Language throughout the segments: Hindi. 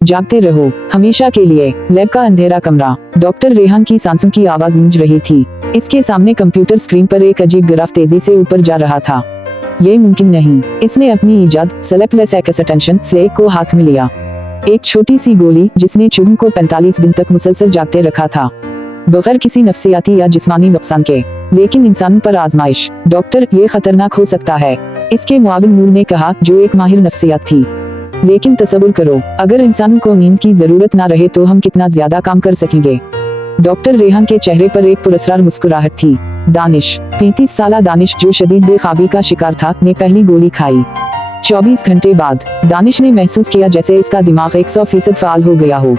जागते रहो हमेशा के लिए। लैब का अंधेरा कमरा। डॉक्टर रेहान की सांसों की आवाज गूंज रही थी। इसके सामने कंप्यूटर स्क्रीन पर एक अजीब ग्राफ तेजी से ऊपर जा रहा था। ये मुमकिन नहीं। इसने अपनी इजाद स्लेपलेस एक्स अटेंशन से को हाथ में लिया। एक छोटी सी गोली जिसने चूहों को 45 दिन तक मुसलसल जागते रखा था, बगैर किसी नफ्सियाती या जिस्मानी नुकसान के। लेकिन इंसानों पर आजमाइश। डॉक्टर, ये खतरनाक हो सकता है, इसके मुआविन नूर ने कहा, जो एक माहिर नफ्सियात थी। लेकिन तसव्वुर करो, अगर इंसानों को नींद की जरूरत ना रहे तो हम कितना ज्यादा काम कर सकेंगे। डॉक्टर रेहान के चेहरे पर एक पुरस्कार मुस्कुराहट थी। दानिश, 35 साला दानिश, जो शदीद बेख्वाबी का शिकार था, ने पहली गोली खाई। 24 घंटे बाद दानिश ने महसूस किया जैसे इसका दिमाग 100% फाल हो गया हो।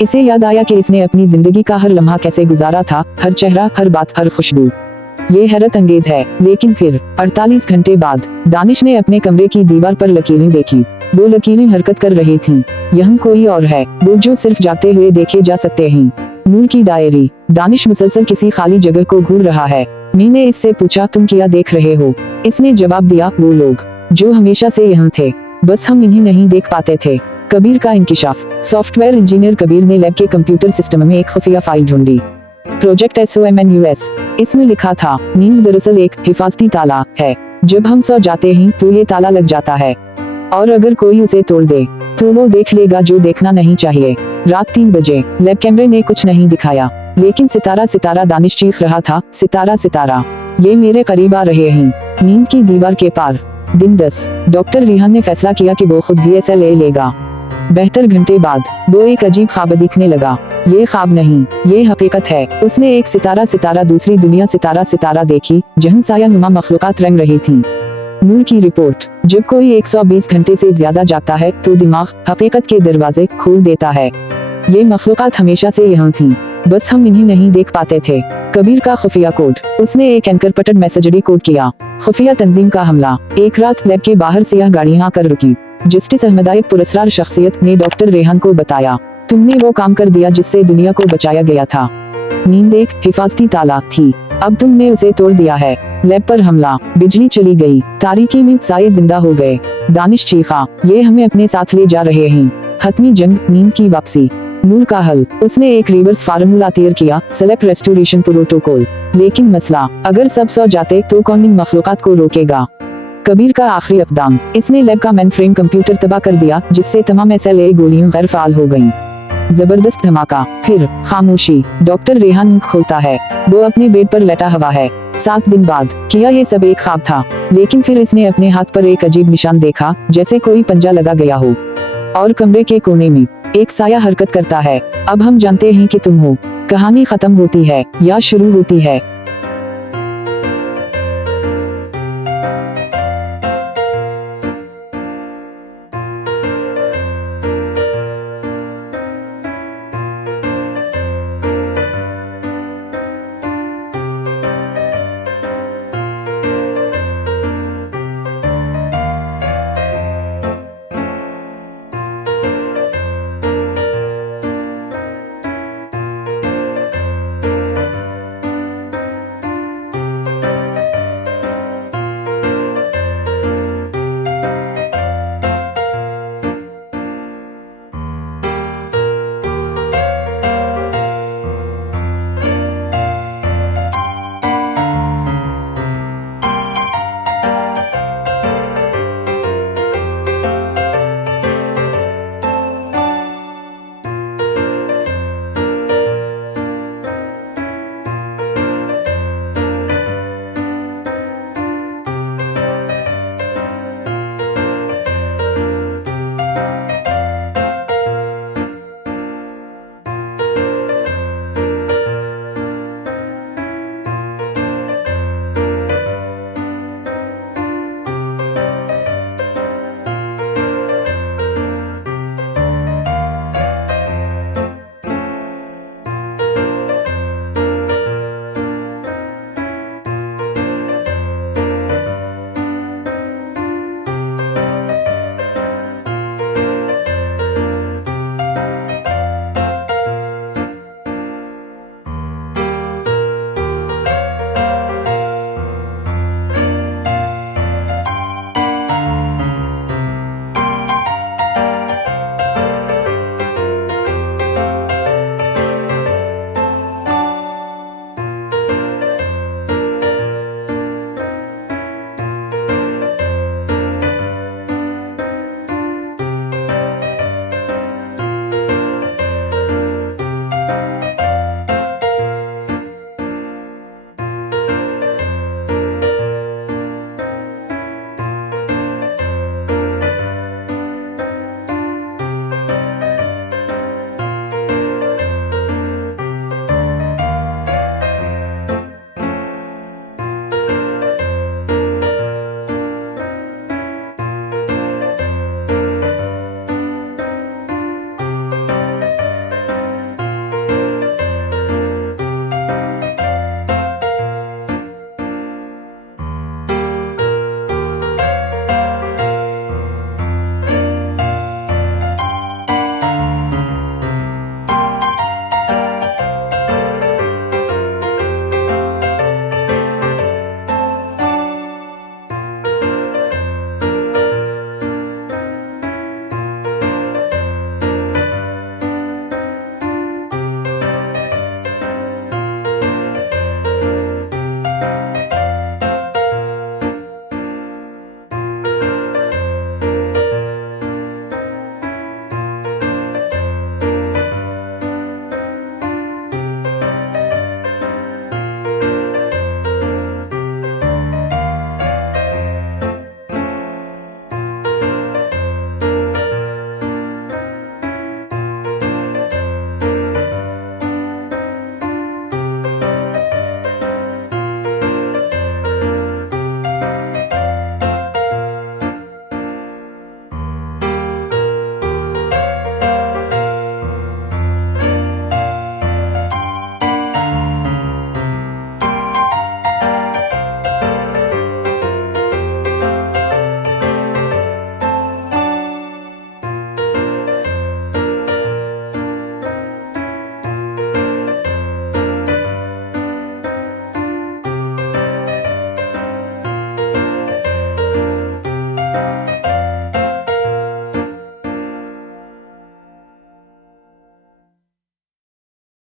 इसे याद आया कि इसने अपनी जिंदगी का हर लम्हा कैसे गुजारा था, हर चेहरा, हर बात, हर खुशबू। ये हैरत अंगेज है। लेकिन फिर 48 घंटे बाद दानिश ने अपने कमरे की दीवार पर लकीरें देखी। वो लकीरें हरकत कर रही थीं। यह कोई और है, वो जो सिर्फ जागते हुए देखे जा सकते हैं। नूर की डायरी। दानिश मुसलसल किसी खाली जगह को घूर रहा है। मी ने इससे पूछा, तुम क्या देख रहे हो? इसने जवाब दिया, वो लोग जो हमेशा से यहाँ थे, बस हम इन्हें नहीं देख पाते थे। कबीर का इंकिशाफ। सॉफ्टवेयर इंजीनियर कबीर ने लैब के कंप्यूटर सिस्टम में एक खुफिया फाइल ढूंढी। Project SOMNUS। इसमें लिखा था, नींद दरअसल एक हिफाजती ताला है। जब हम सो जाते हैं तो ये ताला लग जाता है, और अगर कोई उसे तोड़ दे तो वो देख लेगा जो देखना नहीं चाहिए। रात 3 बजे लैब कैमरे ने कुछ नहीं दिखाया, लेकिन सितारा सितारा दानिश चीख रहा था, सितारा सितारा, ये मेरे करीब आ रहे हैं। नींद की दीवार के पार। दिन 10। डॉक्टर रेहान ने फैसला किया कि वो खुद भी ऐसा ले लेगा। 72 घंटे बाद वो एक अजीब ख्वाब दिखने लगा। ये ख्वाब नहीं, ये हकीकत है। उसने एक सितारा सितारा दूसरी दुनिया सितारा सितारा देखी, जहां साया नुमा मखलूकात रंग रही थी। नूर की रिपोर्ट। जब कोई 120 घंटे से ज्यादा जागता है तो दिमाग हकीकत के दरवाजे खोल देता है। ये मखलूकात हमेशा से यहाँ थी, बस हम इन्हें नहीं देख पाते थे। कबीर का खुफिया कोड। उसने एक एनक्रिप्टेड मैसेजरी कोड किया। खुफिया तंजीम का हमला। एक रात लैब के बाहर सियाह गाड़ियां आकर रुकी। जस्टिस अहमद, एक पुरस्कार शख्सियत, ने डॉक्टर रेहान को बताया, तुमने वो काम कर दिया जिससे दुनिया को बचाया गया था। नींद एक हिफाजती ताला थी, अब तुमने उसे तोड़ दिया है। लैब पर हमला। बिजली चली गई। तारीकी में साए जिंदा हो गए। दानिश चीखा, ये हमें अपने साथ ले जा रहे हैं। हतमी जंग, नींद की वापसी। नूर का हल। उसने एक रिवर्स फार्मूला तैयार किया, स्लीप रेस्टोरेशन प्रोटोकॉल। लेकिन मसला, अगर सब सो जाते तो कौन इन मखलूकात को रोकेगा? कबीर का आखिरी इक़दाम। इसने लैब का मेन फ्रेम कंप्यूटर तबाह कर दिया, जिससे तमाम SLA गोलियां गैर फाल हो गयी। जबरदस्त धमाका। फिर खामोशी। डॉक्टर रेहान खोलता है। वो अपने बेड पर लेटा हुआ है। 7 दिन बाद। किया ये सब एक ख्वाब था, लेकिन फिर इसने अपने हाथ पर एक अजीब निशान देखा, जैसे कोई पंजा लगा गया हो। और कमरे के कोने में एक साया हरकत करता है। अब हम जानते हैं कि तुम हो। कहानी खत्म होती है या शुरू होती है,